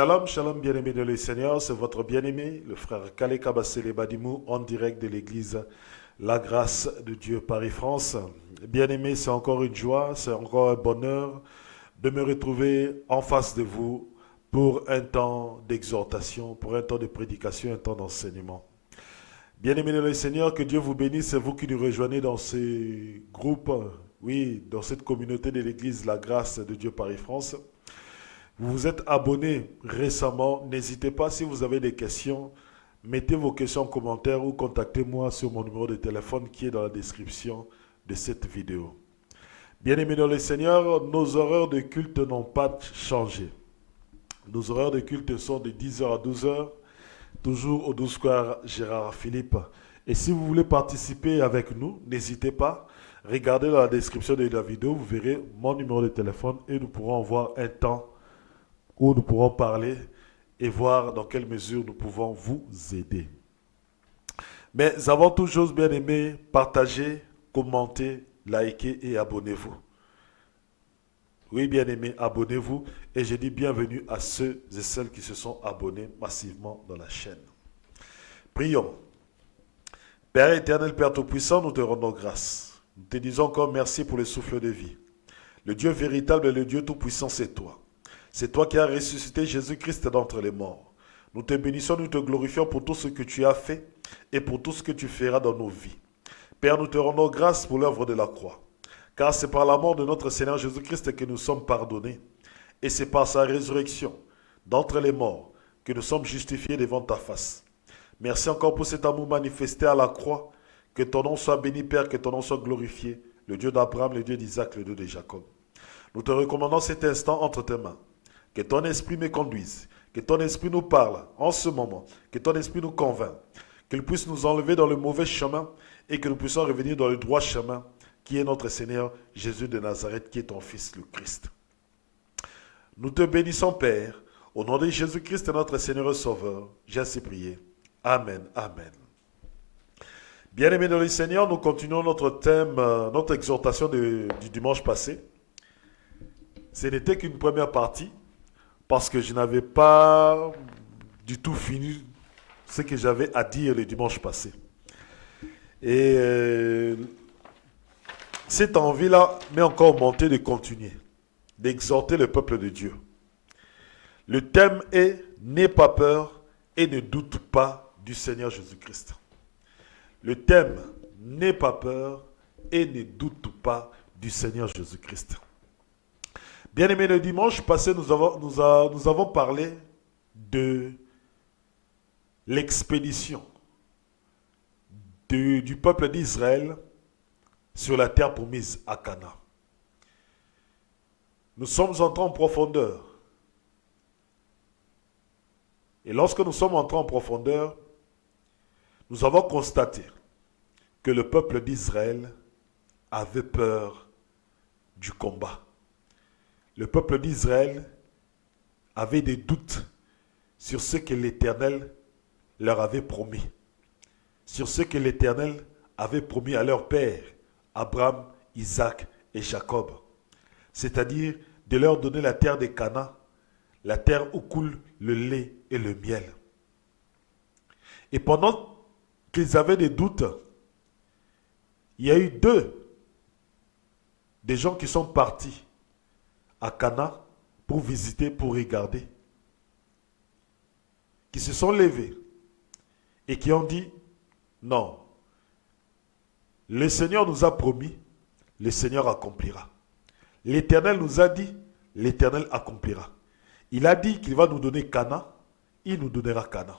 Shalom, shalom, bien-aimé de le Seigneur, c'est votre bien-aimé, le frère Kale Kabasele Badimou, en direct de l'église La Grâce de Dieu Paris-France. Bien-aimé, c'est encore une joie, c'est encore un bonheur de me retrouver en face de vous pour un temps d'exhortation, pour un temps de prédication, un temps d'enseignement. Bien-aimé de le Seigneur, que Dieu vous bénisse, c'est vous qui nous rejoignez dans ces groupes, oui, dans cette communauté de l'église La Grâce de Dieu Paris-France. Vous vous êtes abonné récemment. N'hésitez pas, si vous avez des questions, mettez vos questions en commentaire ou contactez-moi sur mon numéro de téléphone qui est dans la description de cette vidéo. Bien-aimés dans le Seigneur, nos horaires de culte n'ont pas changé. Nos horaires de culte sont de 10h à 12h, toujours au 12 square Gérard Philippe. Et si vous voulez participer avec nous, n'hésitez pas. Regardez dans la description de la vidéo, vous verrez mon numéro de téléphone et nous pourrons avoir un temps où nous pourrons parler et voir dans quelle mesure nous pouvons vous aider. Mais avant toute chose, bien aimé, partagez, commentez, likez et abonnez-vous. Oui, bien aimé, abonnez-vous. Et je dis bienvenue à ceux et celles qui se sont abonnés massivement dans la chaîne. Prions. Père éternel, Père Tout-Puissant, nous te rendons grâce. Nous te disons encore merci pour le souffle de vie. Le Dieu véritable et le Dieu Tout-Puissant, c'est toi. C'est toi qui as ressuscité Jésus-Christ d'entre les morts. Nous te bénissons, nous te glorifions pour tout ce que tu as fait et pour tout ce que tu feras dans nos vies. Père, nous te rendons grâce pour l'œuvre de la croix. Car c'est par la mort de notre Seigneur Jésus-Christ que nous sommes pardonnés. Et c'est par sa résurrection d'entre les morts que nous sommes justifiés devant ta face. Merci encore pour cet amour manifesté à la croix. Que ton nom soit béni, Père, que ton nom soit glorifié. Le Dieu d'Abraham, le Dieu d'Isaac, le Dieu de Jacob. Nous te recommandons cet instant entre tes mains. Que ton esprit me conduise, que ton esprit nous parle en ce moment, que ton esprit nous convainc, qu'il puisse nous enlever dans le mauvais chemin et que nous puissions revenir dans le droit chemin qui est notre Seigneur Jésus de Nazareth, qui est ton Fils, le Christ. Nous te bénissons, Père, au nom de Jésus-Christ, notre Seigneur et Sauveur, j'ai ainsi prié. Amen, amen. Bien-aimés dans le Seigneur, nous continuons notre thème, notre exhortation du dimanche passé. Ce n'était qu'une première partie, parce que je n'avais pas du tout fini ce que j'avais à dire le dimanche passé. Et cette envie-là m'est encore montée de continuer, d'exhorter le peuple de Dieu. Le thème est « N'aie pas peur et ne doute pas du Seigneur Jésus-Christ ». Le thème « N'aie pas peur et ne doute pas du Seigneur Jésus-Christ ». Bien-aimés, le dimanche passé, nous avons parlé de l'expédition du peuple d'Israël sur la terre promise à Canaan. Nous sommes entrés en profondeur. Et lorsque nous sommes entrés en profondeur, nous avons constaté que le peuple d'Israël avait peur du combat. Le peuple d'Israël avait des doutes sur ce que l'Éternel leur avait promis, sur ce que l'Éternel avait promis à leur père, Abraham, Isaac et Jacob, c'est-à-dire de leur donner la terre de Canaan, la terre où coule le lait et le miel. Et pendant qu'ils avaient des doutes, il y a eu des gens qui sont partis à Canaan pour visiter, pour regarder, qui se sont levés et qui ont dit non, le Seigneur nous a promis, le Seigneur accomplira. L'Éternel nous a dit, l'Éternel accomplira. Il a dit qu'il va nous donner Canaan, il nous donnera Canaan.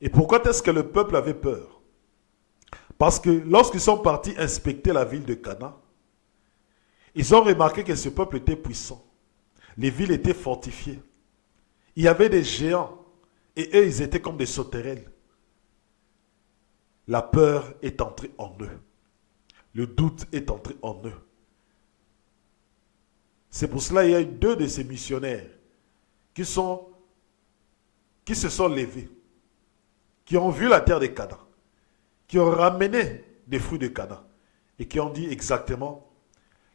Et pourquoi est-ce que le peuple avait peur? Parce que lorsqu'ils sont partis inspecter la ville de Canaan, ils ont remarqué que ce peuple était puissant. Les villes étaient fortifiées. Il y avait des géants. Et eux, ils étaient comme des sauterelles. La peur est entrée en eux. Le doute est entré en eux. C'est pour cela qu'il y a eu 2 de ces missionnaires qui se sont levés, qui ont vu la terre de Canaan, qui ont ramené des fruits de Canaan et qui ont dit exactement: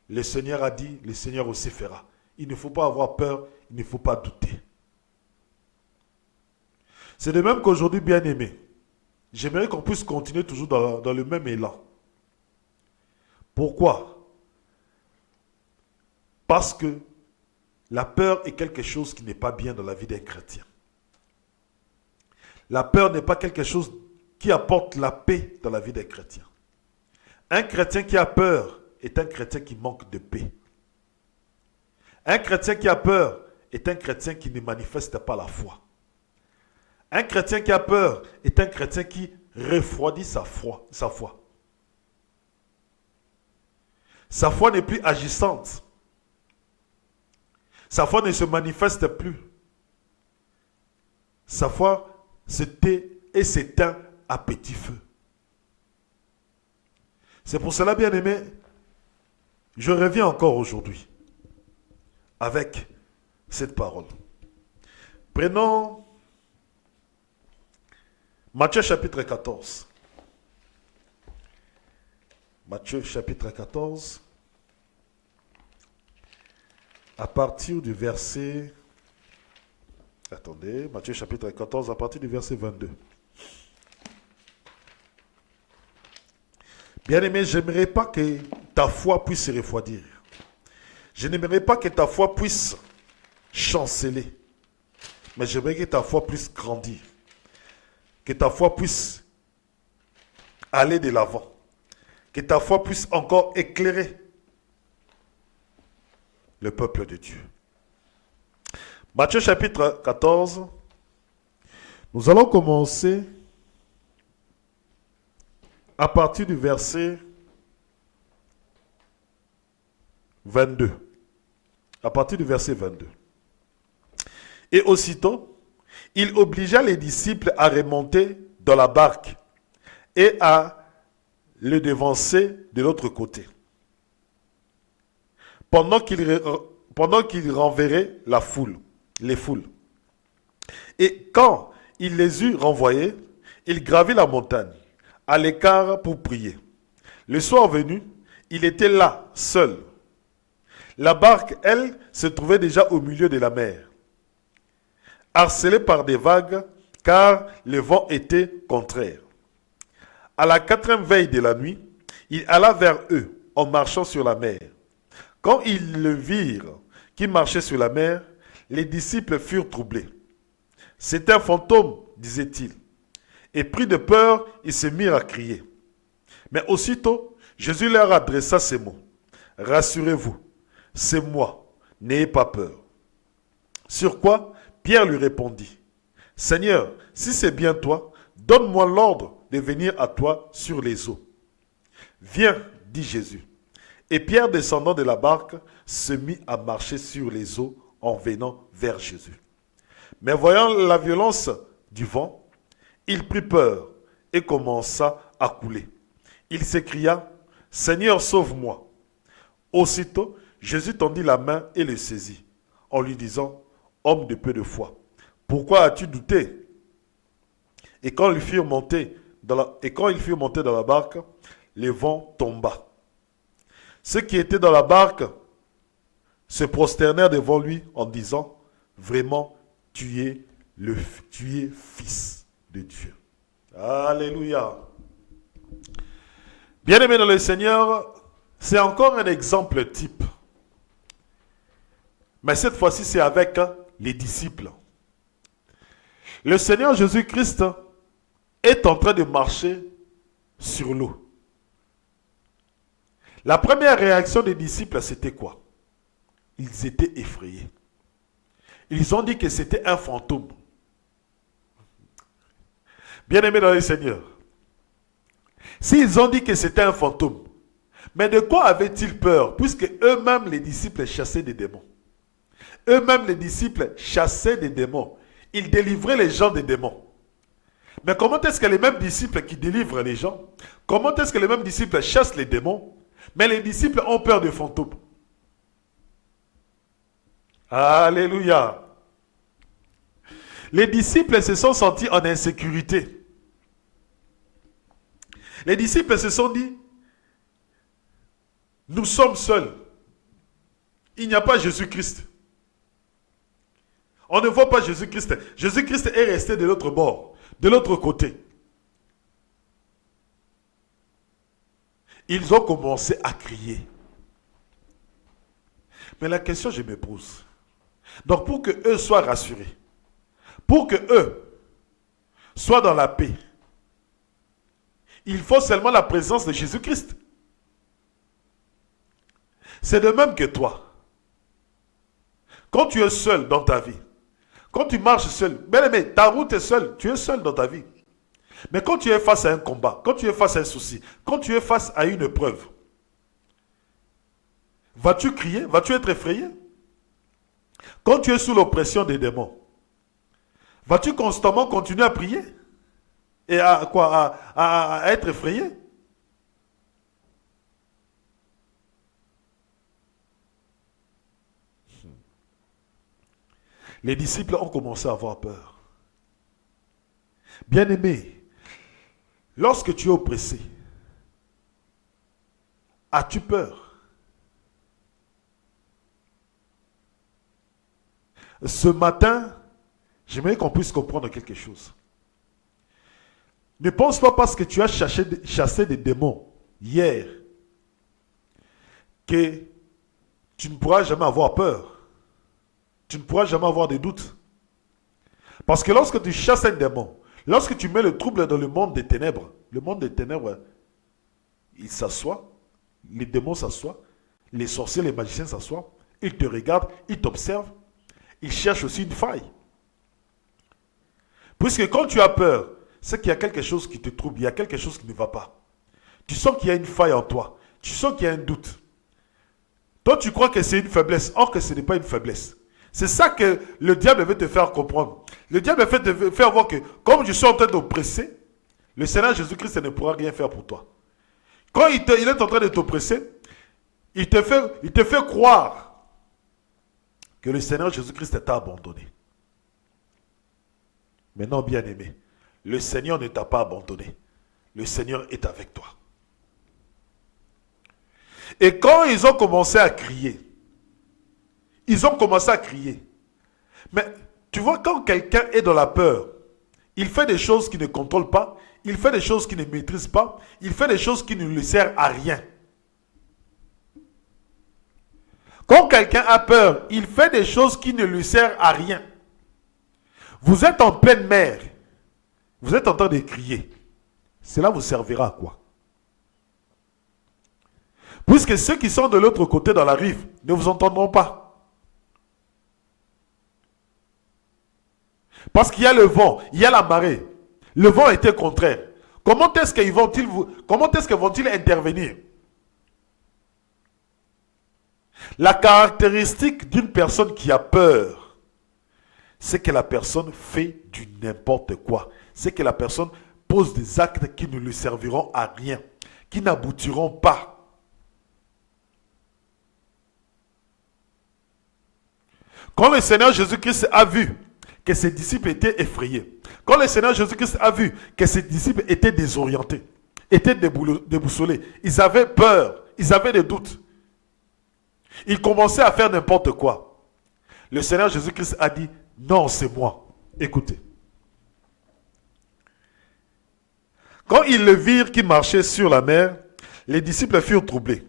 le Seigneur a dit, le Seigneur aussi fera. Il ne faut pas avoir peur, il ne faut pas douter. C'est de même qu'aujourd'hui, bien-aimés, j'aimerais qu'on puisse continuer toujours dans le même élan. Pourquoi? Parce que la peur est quelque chose qui n'est pas bien dans la vie d'un chrétien. La peur n'est pas quelque chose qui apporte la paix dans la vie d'un chrétien. Un chrétien qui a peur est un chrétien qui manque de paix. Un chrétien qui a peur est un chrétien qui ne manifeste pas la foi. Un chrétien qui a peur est un chrétien qui refroidit sa foi. Sa foi n'est plus agissante. Sa foi ne se manifeste plus. Sa foi se tait et s'éteint à petit feu. C'est pour cela, bien-aimé, je reviens encore aujourd'hui avec cette parole. Prenons Matthieu chapitre 14. Matthieu chapitre 14. À partir du verset... Attendez, Matthieu chapitre 14, à partir du verset 22. Bien-aimé, je n'aimerais pas que ta foi puisse se refroidir. Je n'aimerais pas que ta foi puisse chanceler. Mais j'aimerais que ta foi puisse grandir. Que ta foi puisse aller de l'avant. Que ta foi puisse encore éclairer le peuple de Dieu. Matthieu chapitre 14, nous allons commencer à partir du verset 22. À partir du verset 22. Et aussitôt, il obligea les disciples à remonter dans la barque et à le devancer de l'autre côté. Pendant qu'il renverrait les foules. Et quand il les eut renvoyés, il gravit la montagne, à l'écart pour prier. Le soir venu, il était là, seul. La barque, elle, se trouvait déjà au milieu de la mer, harcelée par des vagues, car le vent était contraire. À la 4e veille de la nuit, il alla vers eux, en marchant sur la mer. Quand ils le virent, qui marchait sur la mer, les disciples furent troublés. C'est un fantôme, disait-il. Et pris de peur, ils se mirent à crier. Mais aussitôt, Jésus leur adressa ces mots. Rassurez-vous, c'est moi, n'ayez pas peur. Sur quoi Pierre lui répondit. Seigneur, si c'est bien toi, donne-moi l'ordre de venir à toi sur les eaux. Viens, dit Jésus. Et Pierre, descendant de la barque, se mit à marcher sur les eaux en venant vers Jésus. Mais voyant la violence du vent, il prit peur et commença à couler. Il s'écria, « Seigneur, sauve-moi !» Aussitôt, Jésus tendit la main et le saisit, en lui disant, « Homme de peu de foi, pourquoi as-tu douté ?» Et quand ils furent montés dans la barque, le vent tomba. Ceux qui étaient dans la barque se prosternèrent devant lui en disant, « Vraiment, tu es fils de Dieu. » Alléluia. Bien-aimés dans le Seigneur, c'est encore un exemple type. Mais cette fois-ci, c'est avec les disciples. Le Seigneur Jésus-Christ est en train de marcher sur l'eau. La première réaction des disciples, c'était quoi? Ils étaient effrayés. Ils ont dit que c'était un fantôme. Bien-aimés dans le Seigneur, s'ils ont dit que c'était un fantôme, mais de quoi avaient-ils peur? Puisque eux-mêmes, les disciples, chassaient des démons. Eux-mêmes, les disciples, chassaient des démons. Ils délivraient les gens des démons. Mais comment est-ce que les mêmes disciples qui délivrent les gens, comment est-ce que les mêmes disciples chassent les démons, mais les disciples ont peur des fantômes? Alléluia. Les disciples se sont sentis en insécurité. Les disciples se sont dit, nous sommes seuls. Il n'y a pas Jésus-Christ. On ne voit pas Jésus-Christ. Jésus-Christ est resté de l'autre bord, de l'autre côté. Ils ont commencé à crier. Mais la question, je me pose. Donc, pour que eux soient rassurés, pour que eux soient dans la paix, il faut seulement la présence de Jésus-Christ. C'est de même que toi. Quand tu es seul dans ta vie, quand tu marches seul, bien aimé, ta route est seule, tu es seul dans ta vie. Mais quand tu es face à un combat, quand tu es face à un souci, quand tu es face à une épreuve, vas-tu crier? Vas-tu être effrayé? Quand tu es sous l'oppression des démons, vas-tu constamment continuer à prier? Et à quoi? À être effrayé? Les disciples ont commencé à avoir peur. Bien-aimé, lorsque tu es oppressé, as-tu peur? Ce matin, j'aimerais qu'on puisse comprendre quelque chose. Ne pense pas parce que tu as chassé des démons hier que tu ne pourras jamais avoir peur. Tu ne pourras jamais avoir de doutes. Parce que lorsque tu chasses un démon, lorsque tu mets le trouble dans le monde des ténèbres, il s'assoit, les démons s'assoient, les sorciers, les magiciens s'assoient, ils te regardent, ils t'observent, ils cherchent aussi une faille. Puisque quand tu as peur, c'est qu'il y a quelque chose qui te trouble, il y a quelque chose qui ne va pas. Tu sens qu'il y a une faille en toi, tu sens qu'il y a un doute. Toi, tu crois que c'est une faiblesse, or que ce n'est pas une faiblesse. C'est ça que le diable veut te faire comprendre. Le diable veut te faire voir que, comme je suis en train d'oppresser, le Seigneur Jésus-Christ ne pourra rien faire pour toi. Quand il est en train de t'oppresser, il te fait croire que le Seigneur Jésus-Christ t'a abandonné. Mais non, bien-aimé, le Seigneur ne t'a pas abandonné. Le Seigneur est avec toi. Et quand ils ont commencé à crier, mais tu vois, quand quelqu'un est dans la peur, il fait des choses qu'il ne contrôle pas, il fait des choses qu'il ne maîtrise pas, il fait des choses qui ne lui servent à rien. Quand quelqu'un a peur, il fait des choses qui ne lui servent à rien. Vous êtes en pleine mer, vous êtes en train de crier. Cela vous servira à quoi? Puisque ceux qui sont de l'autre côté dans la rive ne vous entendront pas. Parce qu'il y a le vent, il y a la marée. Le vent était contraire. Comment est-ce qu'ils vont-ils intervenir? La caractéristique d'une personne qui a peur, c'est que la personne fait du n'importe quoi. C'est que la personne pose des actes qui ne lui serviront à rien, qui n'aboutiront pas. Quand le Seigneur Jésus-Christ a vu que ses disciples étaient effrayés, quand le Seigneur Jésus-Christ a vu que ses disciples étaient désorientés, étaient déboussolés, ils avaient peur, ils avaient des doutes, ils commençaient à faire n'importe quoi. Le Seigneur Jésus-Christ a dit, non, c'est moi. Écoutez. Quand ils le virent qui marchait sur la mer, les disciples furent troublés.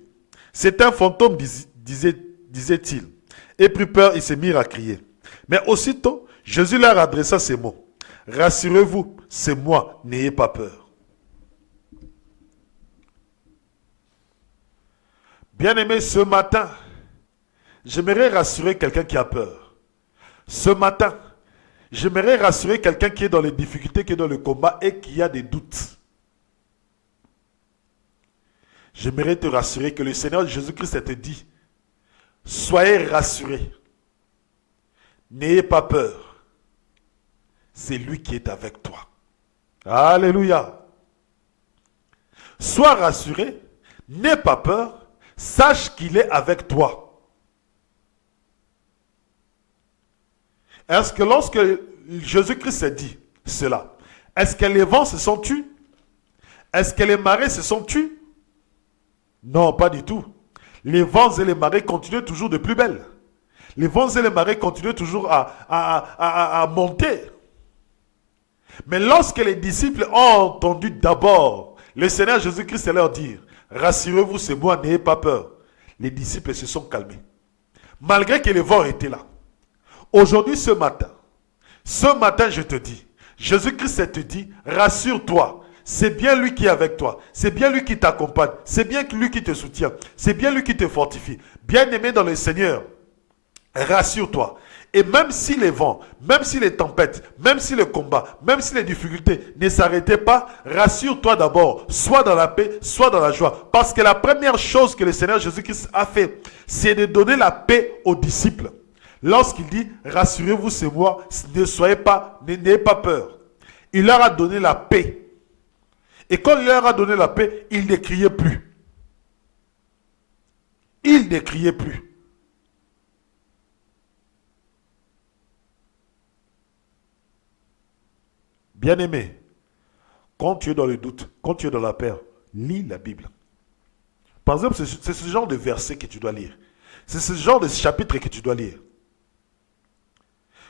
C'est un fantôme, disait-il. Et pris peur, ils se mirent à crier. Mais aussitôt, Jésus leur adressa ces mots. Rassurez-vous, c'est moi, n'ayez pas peur. Bien-aimé, ce matin, j'aimerais rassurer quelqu'un qui a peur. Ce matin, j'aimerais rassurer quelqu'un qui est dans les difficultés, qui est dans le combat et qui a des doutes. J'aimerais te rassurer que le Seigneur Jésus-Christ te dit, soyez rassurés, n'ayez pas peur. C'est lui qui est avec toi. Alléluia. Sois rassuré, n'aie pas peur, sache qu'il est avec toi. Est-ce que lorsque Jésus-Christ dit cela, est-ce que les vents se sont tus? Est-ce que les marées se sont tues? Non, pas du tout. Les vents et les marées continuent toujours de plus belle. Les vents et les marées continuaient toujours à monter. Mais lorsque les disciples ont entendu d'abord le Seigneur Jésus-Christ leur dire, rassurez-vous, c'est moi, n'ayez pas peur. Les disciples se sont calmés. Malgré que les vents étaient là. Aujourd'hui, ce matin, je te dis, Jésus-Christ te dit, rassure-toi. C'est bien lui qui est avec toi. C'est bien lui qui t'accompagne. C'est bien lui qui te soutient. C'est bien lui qui te fortifie. Bien-aimé dans le Seigneur, rassure-toi. Et même si les vents, même si les tempêtes, même si le combat, même si les difficultés ne s'arrêtaient pas, rassure-toi d'abord, soit dans la paix, soit dans la joie. Parce que la première chose que le Seigneur Jésus-Christ a fait, c'est de donner la paix aux disciples. Lorsqu'il dit, rassurez-vous, c'est moi, n'ayez pas peur. Il leur a donné la paix. Et quand il leur a donné la paix, ils ne criaient plus. Ils ne criaient plus. Bien-aimé, quand tu es dans le doute, quand tu es dans la peur, lis la Bible. Par exemple, c'est ce genre de verset que tu dois lire. C'est ce genre de chapitre que tu dois lire.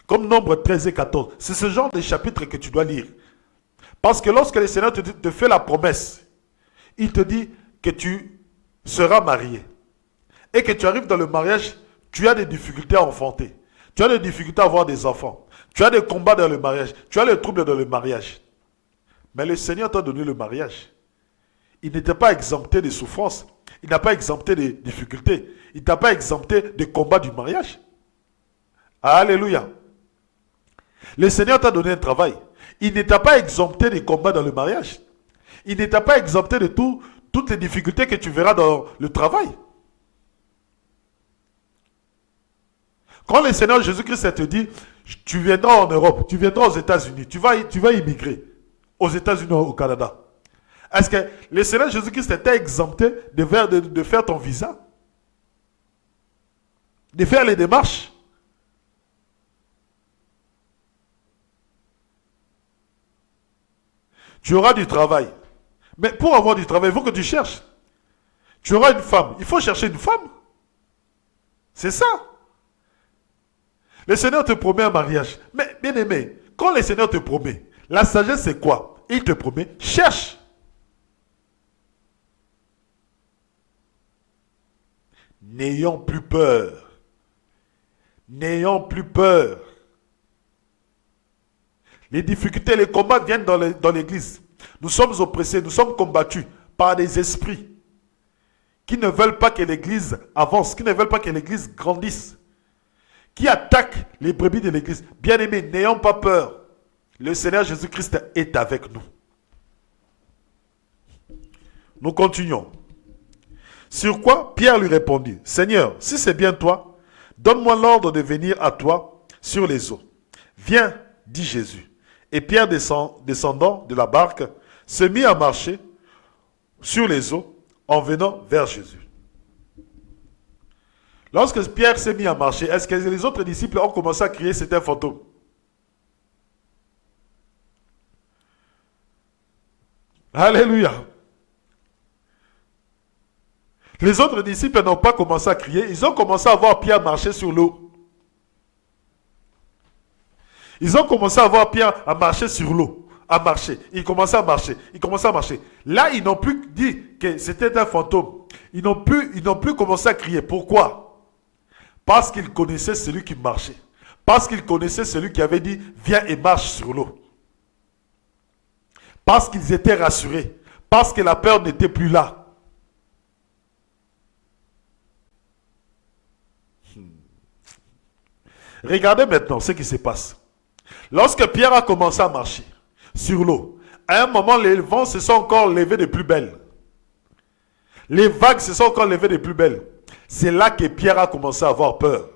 Comme Nombre 13 et 14, c'est ce genre de chapitre que tu dois lire. Parce que lorsque le Seigneur te fait la promesse, il te dit que tu seras marié. Et que tu arrives dans le mariage, tu as des difficultés à enfanter. Tu as des difficultés à avoir des enfants. Tu as des combats dans le mariage. Tu as des troubles dans le mariage. Mais le Seigneur t'a donné le mariage. Il n'était pas exempté de souffrances. Il n'a pas exempté de difficultés. Il t'a pas exempté des combats du mariage. Alléluia. Le Seigneur t'a donné un travail. Il ne t'a pas exempté des combats dans le mariage. Il ne t'a pas exempté de toutes les difficultés que tu verras dans le travail. Quand le Seigneur Jésus-Christ te dit, tu viendras en Europe, tu viendras aux États-Unis, tu vas immigrer aux États-Unis ou au Canada. Est-ce que le Seigneur Jésus-Christ t'a exempté de faire ton visa? De faire les démarches? Tu auras du travail. Mais pour avoir du travail, il faut que tu cherches. Tu auras une femme. Il faut chercher une femme. C'est ça. Le Seigneur te promet un mariage. Mais bien aimé, quand le Seigneur te promet, la sagesse c'est quoi? Il te promet, cherche. N'ayons plus peur. N'ayons plus peur. Les difficultés, les combats viennent dans l'église. Nous sommes oppressés, nous sommes combattus par des esprits qui ne veulent pas que l'église avance, qui ne veulent pas que l'église grandisse, qui attaquent les brebis de l'église. Bien-aimés, n'ayons pas peur. Le Seigneur Jésus-Christ est avec nous. Nous continuons. Sur quoi Pierre lui répondit, « Seigneur, si c'est bien toi, donne-moi l'ordre de venir à toi sur les eaux. » « Viens, dit Jésus. Et Pierre, descendant de la barque, se mit à marcher sur les eaux en venant vers Jésus. Lorsque Pierre s'est mis à marcher, est-ce que les autres disciples ont commencé à crier c'était un fantôme? Alléluia. Les autres disciples n'ont pas commencé à crier, ils ont commencé à voir Pierre marcher sur l'eau. Ils ont commencé à voir Pierre à marcher sur l'eau, à marcher. Il commençait à marcher, il commençait à marcher. Là, ils n'ont plus dit que c'était un fantôme. Ils n'ont plus commencé à crier. Pourquoi? Parce qu'ils connaissaient celui qui marchait. Parce qu'ils connaissaient celui qui avait dit, viens et marche sur l'eau. Parce qu'ils étaient rassurés. Parce que la peur n'était plus là. Regardez maintenant ce qui se passe. Lorsque Pierre a commencé à marcher sur l'eau, à un moment, les vents se sont encore levés de plus belle. Les vagues se sont encore levées de plus belle. C'est là que Pierre a commencé à avoir peur.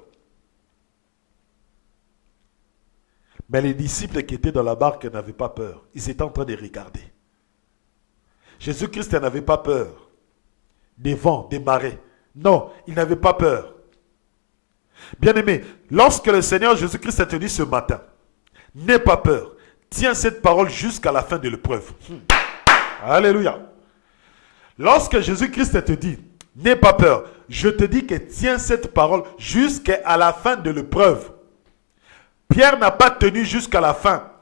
Mais les disciples qui étaient dans la barque n'avaient pas peur. Ils étaient en train de regarder. Jésus-Christ n'avait pas peur des vents, des marées. Non, il n'avait pas peur. Bien-aimé, lorsque le Seigneur Jésus-Christ te dit ce matin, n'aie pas peur, tiens cette parole jusqu'à la fin de l'épreuve. Alléluia. Lorsque Jésus-Christ te dit, N'aie pas peur. Je te dis que tiens cette parole jusqu'à la fin de l'épreuve. Pierre n'a pas tenu jusqu'à la fin.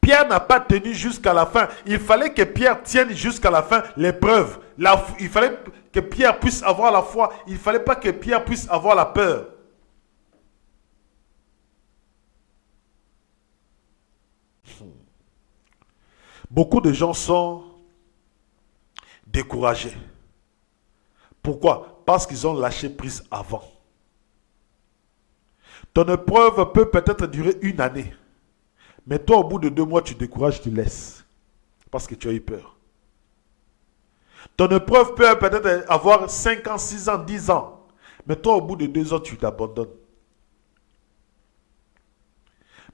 Pierre n'a pas tenu jusqu'à la fin. Il fallait que Pierre tienne jusqu'à la fin l'épreuve. Il fallait que Pierre puisse avoir la foi. Il ne fallait pas que Pierre puisse avoir la peur. Beaucoup de gens sont découragés. Pourquoi? Parce qu'ils ont lâché prise avant. Ton épreuve peut peut-être durer 1 année. Mais toi, au bout de 2 mois, tu décourages, tu laisses. Parce que tu as eu peur. Ton épreuve peut peut-être avoir 5 ans, 6 ans, 10 ans. Mais toi, au bout de 2 ans, tu t'abandonnes.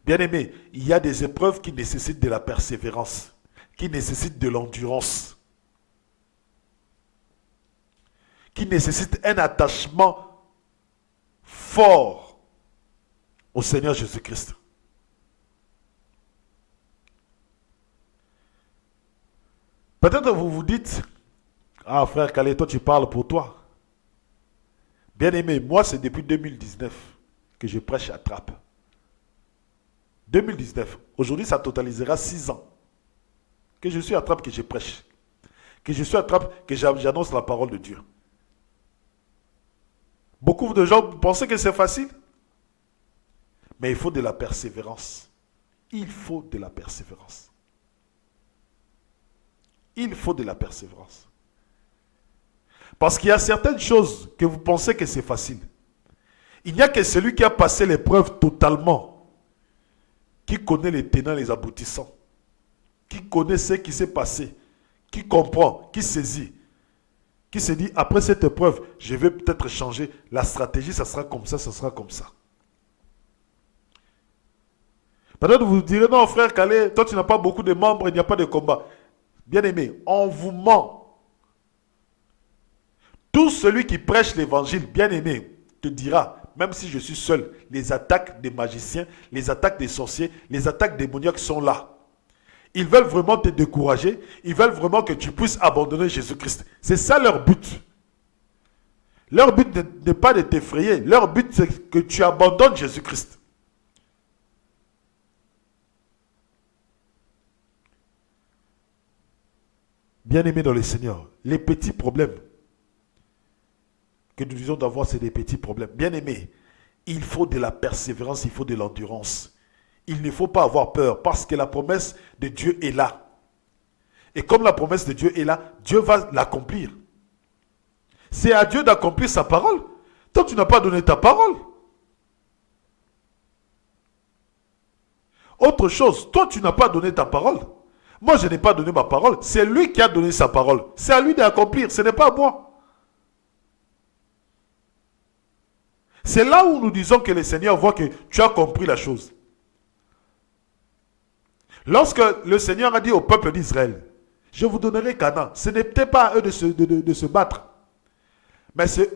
Bien-aimé, il y a des épreuves qui nécessitent de la persévérance, qui nécessitent de l'endurance, qui nécessitent un attachement fort au Seigneur Jésus-Christ. Peut-être vous vous dites, ah frère Calais, toi tu parles pour toi. Bien-aimé, moi c'est depuis 2019 que je prêche à Trappes. 2019. Aujourd'hui ça totalisera 6 ans que je suis à Trappes, que je prêche. Que je suis à Trappes, que j'annonce la parole de Dieu. Beaucoup de gens pensent que c'est facile. Mais il faut de la persévérance. Il faut de la persévérance. Il faut de la persévérance. Parce qu'il y a certaines choses que vous pensez que c'est facile. Il n'y a que celui qui a passé l'épreuve totalement, qui connaît les tenants et les aboutissants, qui connaît ce qui s'est passé, qui comprend, qui saisit, qui se dit, après cette épreuve, je vais peut-être changer, la stratégie, ça sera comme ça, ça sera comme ça. Peut-être vous direz, non frère Calais, toi tu n'as pas beaucoup de membres, il n'y a pas de combat. Bien aimé, on vous ment. Tout celui qui prêche l'évangile, bien aimé, te dira, même si je suis seul, les attaques des magiciens, les attaques des sorciers, les attaques démoniaques sont là. Ils veulent vraiment te décourager, ils veulent vraiment que tu puisses abandonner Jésus-Christ. C'est ça leur but. Leur but n'est pas de t'effrayer, leur but c'est que tu abandonnes Jésus-Christ. Bien-aimés dans le Seigneur, les petits problèmes que nous disons d'avoir, c'est des petits problèmes. Bien-aimés, il faut de la persévérance, il faut de l'endurance. Il ne faut pas avoir peur parce que la promesse de Dieu est là. Et comme la promesse de Dieu est là, Dieu va l'accomplir. C'est à Dieu d'accomplir sa parole. Toi, tu n'as pas donné ta parole. Autre chose, toi, tu n'as pas donné ta parole. Moi, je n'ai pas donné ma parole. C'est lui qui a donné sa parole. C'est à lui d'accomplir. Ce n'est pas à moi. C'est là où nous disons que le Seigneur voit que tu as compris la chose. Lorsque le Seigneur a dit au peuple d'Israël, je vous donnerai Canaan, ce n'était pas à eux de se battre. Mais c'est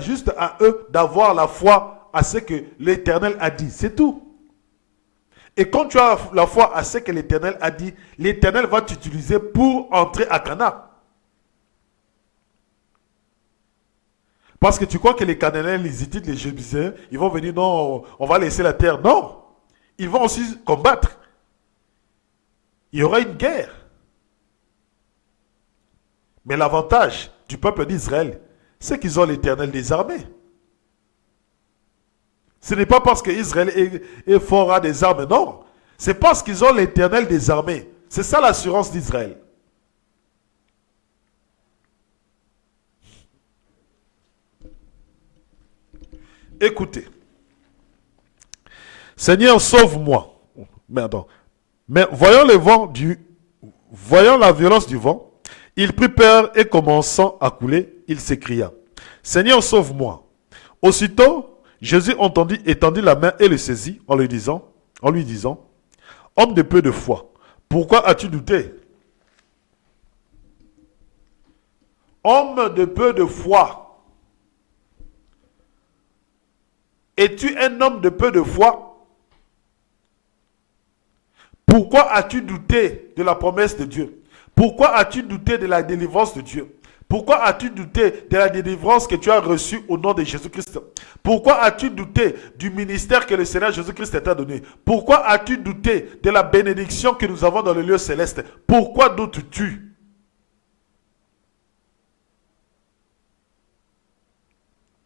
juste à eux d'avoir la foi à ce que l'Éternel a dit. C'est tout. Et quand tu as la foi à ce que l'Éternel a dit, l'Éternel va t'utiliser pour entrer à Canaan. Parce que tu crois que les Cananéens, les Hittites, les Jébuséens, ils vont venir, non, on va laisser la terre. Non. Ils vont aussi combattre. Il y aura une guerre. Mais l'avantage du peuple d'Israël, c'est qu'ils ont l'Éternel des armées. Ce n'est pas parce qu'Israël est fort à des armes, non. C'est parce qu'ils ont l'Éternel des armées. C'est ça l'assurance d'Israël. Écoutez. Seigneur, sauve-moi. Mais voyant la violence du vent, il prit peur et commençant à couler, il s'écria, Seigneur, sauve-moi. Aussitôt, Jésus étendit la main et le saisit en lui disant, homme de peu de foi, pourquoi as-tu douté? Homme de peu de foi. Es-tu un homme de peu de foi? Pourquoi as-tu douté de la promesse de Dieu? Pourquoi as-tu douté de la délivrance de Dieu? Pourquoi as-tu douté de la délivrance que tu as reçue au nom de Jésus-Christ? Pourquoi as-tu douté du ministère que le Seigneur Jésus-Christ t'a donné? Pourquoi as-tu douté de la bénédiction que nous avons dans le lieu céleste? Pourquoi doutes-tu?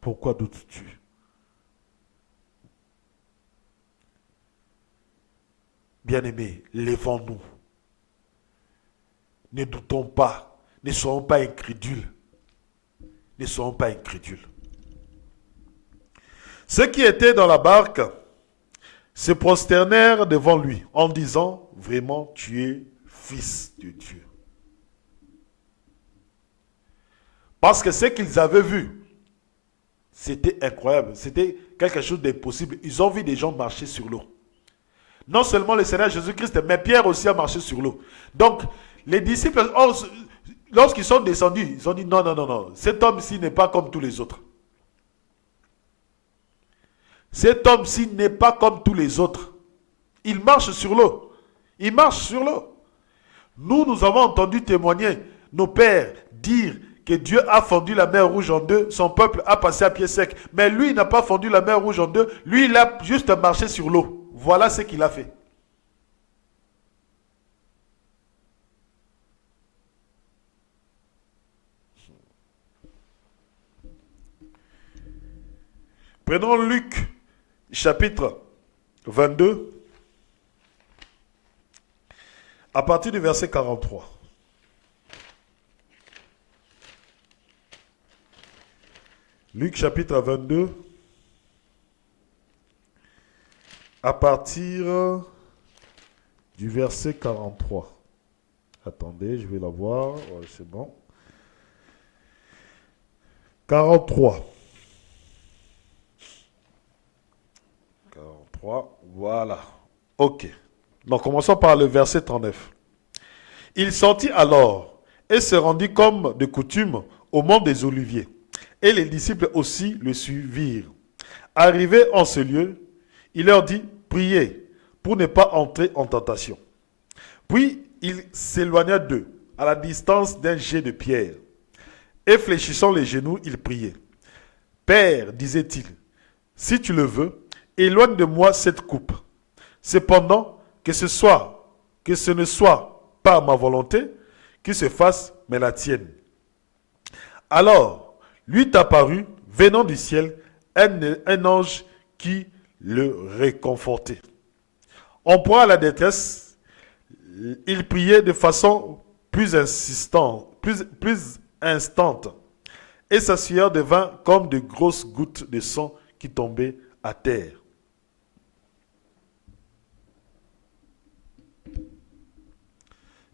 Pourquoi doutes-tu? Bien-aimés, lèvons-nous. Ne doutons pas. Ne soyons pas incrédules. Ne soyons pas incrédules. Ceux qui étaient dans la barque se prosternèrent devant lui en disant, vraiment, tu es fils de Dieu. Parce que ce qu'ils avaient vu, c'était incroyable. C'était quelque chose d'impossible. Ils ont vu des gens marcher sur l'eau. Non seulement le Seigneur Jésus-Christ, mais Pierre aussi a marché sur l'eau. Donc, les disciples, lorsqu'ils sont descendus, ils ont dit non, non, non, non. Cet homme-ci n'est pas comme tous les autres. Cet homme-ci n'est pas comme tous les autres. Il marche sur l'eau. Il marche sur l'eau. Nous avons entendu témoigner nos pères dire que Dieu a fendu la mer Rouge en deux, son peuple a passé à pied sec. Mais lui, il n'a pas fendu la mer Rouge en deux, lui, il a juste marché sur l'eau. Voilà ce qu'il a fait. Prenons Luc, chapitre 22, à partir du verset 43. Luc, chapitre 22, à partir du verset 43. Attendez, je vais la voir. Ouais, c'est bon. 43. 43, voilà. Ok. Donc, commençons par le verset 39. Il sortit alors et se rendit comme de coutume au mont des Oliviers. Et les disciples aussi le suivirent. Arrivé en ce lieu, il leur dit, priez pour ne pas entrer en tentation. Puis il s'éloigna d'eux, à la distance d'un jet de pierre. Et fléchissant les genoux, il priait. Père, disait-il, si tu le veux, éloigne de moi cette coupe. Cependant, que ce ne soit pas ma volonté, que se fasse, mais la tienne. Alors, lui t'apparut, venant du ciel, un ange qui le réconfortait. En proie à la détresse, il priait de façon plus insistante, plus instante, et sa sueur devint comme de grosses gouttes de sang qui tombaient à terre.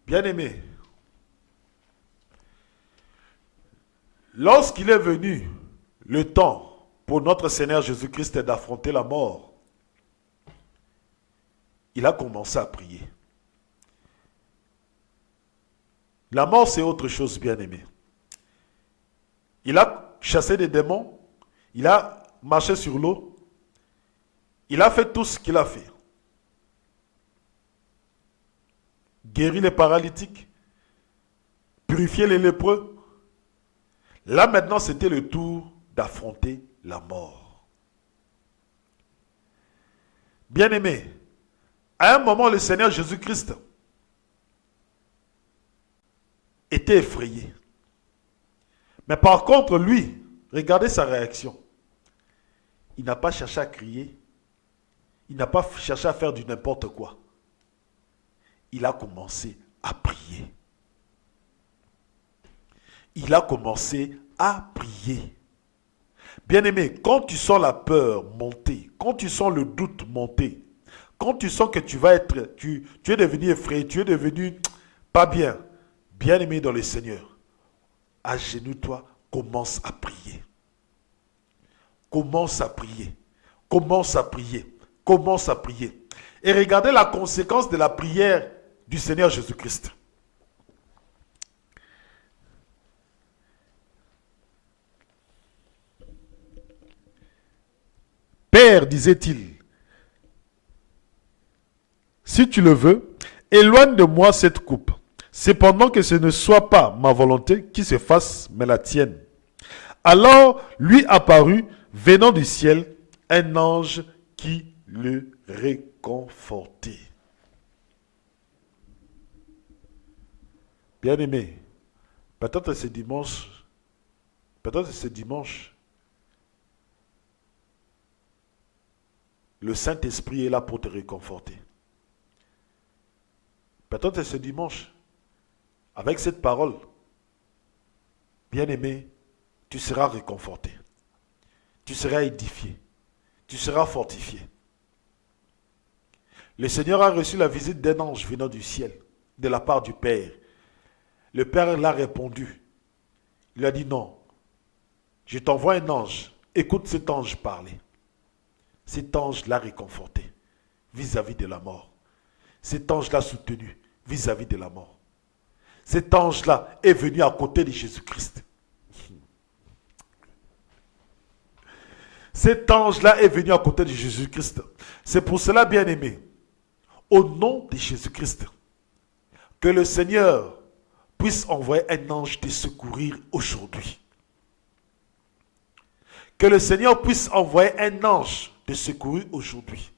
Bien-aimé, lorsqu'il est venu le temps pour notre Seigneur Jésus-Christ d'affronter la mort, il a commencé à prier. La mort, c'est autre chose, bien-aimé. Il a chassé des démons, il a marché sur l'eau, il a fait tout ce qu'il a fait. Guéri les paralytiques, purifié les lépreux. Là maintenant, c'était le tour d'affronter la mort. Bien-aimé, à un moment, le Seigneur Jésus-Christ était effrayé. Mais par contre, lui, regardez sa réaction. Il n'a pas cherché à crier. Il n'a pas cherché à faire du n'importe quoi. Il a commencé à prier. Il a commencé à prier. Bien-aimé, quand tu sens la peur monter, quand tu sens le doute monter, quand tu sens que tu es devenu effrayé, tu es devenu pas bien, bien-aimé dans le Seigneur, agenouille-toi, commence à prier. Commence à prier. Commence à prier. Commence à prier. Et regardez la conséquence de la prière du Seigneur Jésus-Christ. Père, disait-il, si tu le veux, éloigne de moi cette coupe. Cependant que ce ne soit pas ma volonté qui se fasse, mais la tienne. Alors lui apparut, venant du ciel, un ange qui le réconfortait. Bien-aimé, peut-être ce dimanche, le Saint-Esprit est là pour te réconforter. Peut-être ce dimanche, avec cette parole, bien-aimé, tu seras réconforté. Tu seras édifié. Tu seras fortifié. Le Seigneur a reçu la visite d'un ange venant du ciel, de la part du Père. Le Père l'a répondu. Il a dit non, je t'envoie un ange. Écoute cet ange parler. Cet ange l'a réconforté vis-à-vis de la mort. Cet ange l'a soutenu vis-à-vis de la mort. Cet ange-là est venu à côté de Jésus-Christ. Cet ange-là est venu à côté de Jésus-Christ. C'est pour cela, bien-aimé, au nom de Jésus-Christ, que le Seigneur puisse envoyer un ange te secourir aujourd'hui. Que le Seigneur puisse envoyer un ange te secourir aujourd'hui.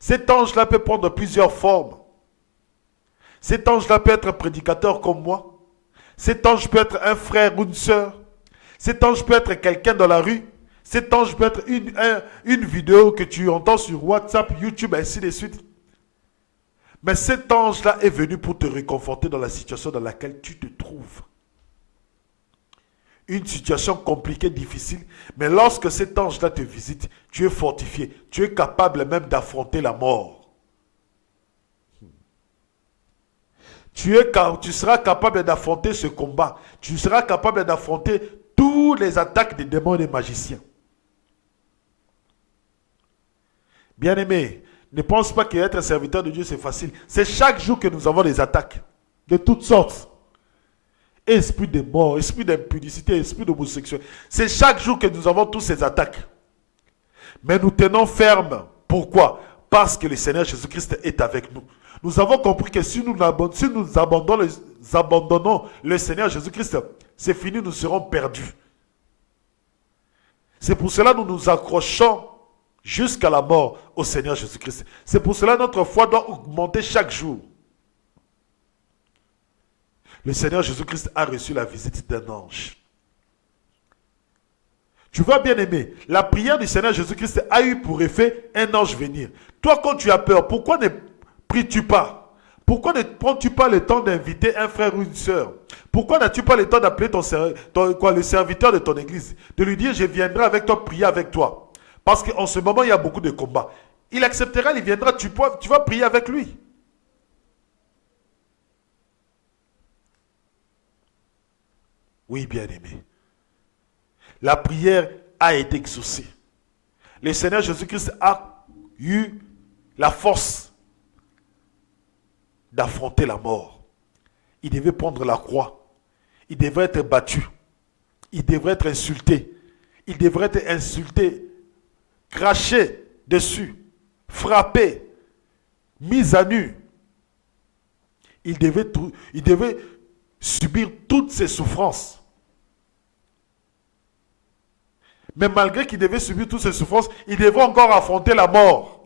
Cet ange-là peut prendre plusieurs formes. Cet ange-là peut être prédicateur comme moi. Cet ange peut être un frère ou une sœur. Cet ange peut être quelqu'un dans la rue. Cet ange peut être une vidéo que tu entends sur WhatsApp, YouTube, ainsi de suite. Mais cet ange-là est venu pour te réconforter dans la situation dans laquelle tu te trouves. Une situation compliquée, difficile. Mais lorsque cet ange-là te visite, tu es fortifié. Tu es capable même d'affronter la mort. Tu seras capable d'affronter ce combat. Tu seras capable d'affronter toutes les attaques des démons et des magiciens. Bien-aimé, ne pense pas qu'être serviteur de Dieu c'est facile. C'est chaque jour que nous avons des attaques. De toutes sortes. Esprit de mort, esprit d'impudicité, esprit d'homosexualité. C'est chaque jour que nous avons tous ces attaques. Mais nous tenons ferme. Pourquoi? Parce que le Seigneur Jésus-Christ est avec nous. Nous avons compris que si nous abandonnons le Seigneur Jésus-Christ, c'est fini, nous serons perdus. C'est pour cela que nous nous accrochons jusqu'à la mort au Seigneur Jésus-Christ. C'est pour cela que notre foi doit augmenter chaque jour. Le Seigneur Jésus-Christ a reçu la visite d'un ange. Tu vois, bien aimé, la prière du Seigneur Jésus-Christ a eu pour effet un ange venir. Toi, quand tu as peur, pourquoi ne pries-tu pas? Pourquoi ne prends-tu pas le temps d'inviter un frère ou une sœur? Pourquoi n'as-tu pas le temps d'appeler le serviteur de ton église? De lui dire, je viendrai avec toi, prier avec toi. Parce qu'en ce moment, il y a beaucoup de combats. Il acceptera, il viendra, tu vas prier avec lui. Oui, bien-aimé. La prière a été exaucée. Le Seigneur Jésus-Christ a eu la force d'affronter la mort. Il devait prendre la croix. Il devait être battu. Il devrait être insulté. Il devrait être insulté, craché dessus, frappé, mis à nu. Il devait subir toutes ces souffrances. Mais malgré qu'il devait subir toutes ces souffrances, il devait encore affronter la mort.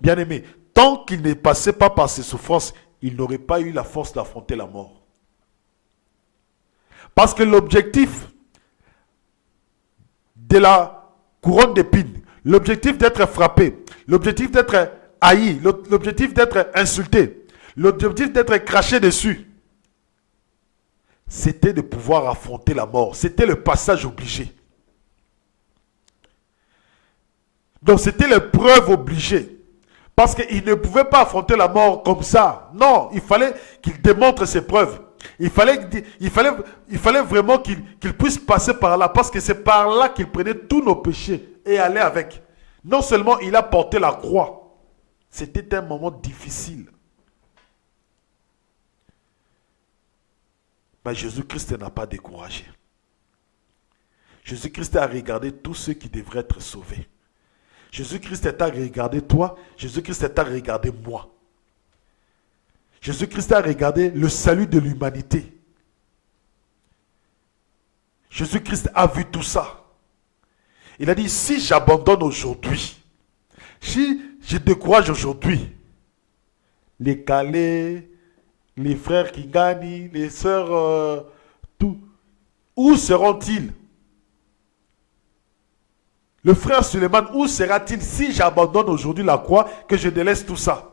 Bien-aimé, tant qu'il ne passait pas par ces souffrances, il n'aurait pas eu la force d'affronter la mort. Parce que l'objectif de la couronne d'épines, l'objectif d'être frappé, l'objectif d'être haï, l'objectif d'être insulté, l'objectif d'être craché dessus, c'était de pouvoir affronter la mort. C'était le passage obligé. Donc c'était l'épreuve obligée. Parce qu'il ne pouvait pas affronter la mort comme ça. Non, il fallait qu'il démontre ses preuves. Il fallait vraiment qu'il puisse passer par là. Parce que c'est par là qu'il prenait tous nos péchés et allait avec. Non seulement il a porté la croix. C'était un moment difficile. Mais Jésus-Christ n'a pas découragé. Jésus-Christ a regardé tous ceux qui devraient être sauvés. Jésus-Christ est à regarder toi. Jésus-Christ est à regarder moi. Jésus-Christ a regardé le salut de l'humanité. Jésus-Christ a vu tout ça. Il a dit, si j'abandonne aujourd'hui, si je décourage aujourd'hui, les Calais, les frères qui gagnent, les sœurs, tout, où seront-ils? Le frère Suleiman, où sera-t-il si j'abandonne aujourd'hui la croix, que je délaisse tout ça?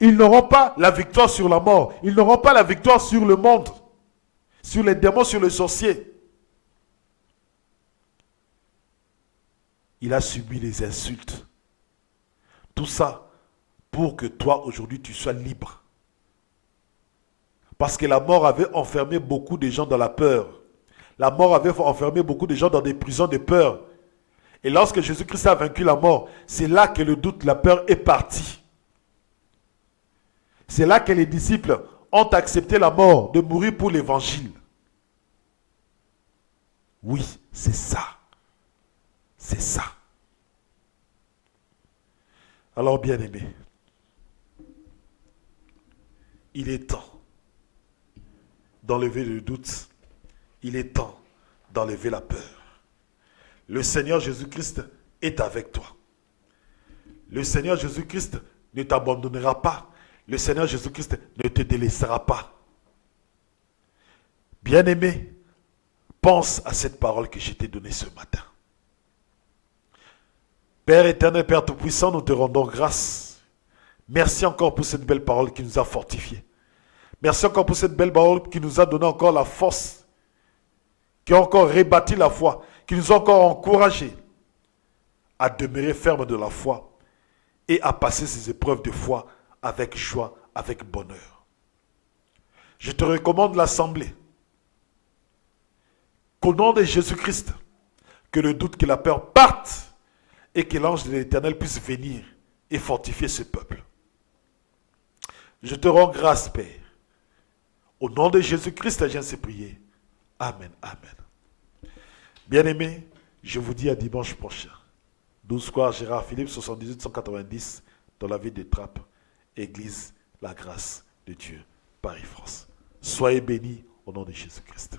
Ils n'auront pas la victoire sur la mort. Ils n'auront pas la victoire sur le monde, sur les démons, sur les sorciers. Il a subi les insultes. Tout ça pour que toi, aujourd'hui, tu sois libre. Parce que la mort avait enfermé beaucoup de gens dans la peur. La mort avait enfermé beaucoup de gens dans des prisons de peur. Et lorsque Jésus-Christ a vaincu la mort, c'est là que le doute, la peur est partie. C'est là que les disciples ont accepté la mort, de mourir pour l'évangile. Oui, c'est ça. C'est ça. Alors, bien-aimés, il est temps d'enlever le doute. Il est temps d'enlever la peur. Le Seigneur Jésus-Christ est avec toi. Le Seigneur Jésus-Christ ne t'abandonnera pas. Le Seigneur Jésus-Christ ne te délaissera pas. Bien-aimé, pense à cette parole que je t'ai donnée ce matin. Père éternel, Père Tout-Puissant, nous te rendons grâce. Merci encore pour cette belle parole qui nous a fortifiés. Merci encore pour cette belle parole qui nous a donné encore la force, qui a encore rebâti la foi, qui nous a encore encouragés à demeurer fermes de la foi et à passer ces épreuves de foi avec joie, avec bonheur. Je te recommande l'assemblée. Qu'au nom de Jésus-Christ, que le doute, que la peur parte et que l'ange de l'Éternel puisse venir et fortifier ce peuple. Je te rends grâce, Père. Au nom de Jésus-Christ, j'ai ainsi prié. Amen, amen. Bien-aimés, je vous dis à dimanche prochain. 12 square Gérard Philippe, 78 190, dans la ville de Trappes, Église La Grâce de Dieu, Paris, France. Soyez bénis au nom de Jésus-Christ.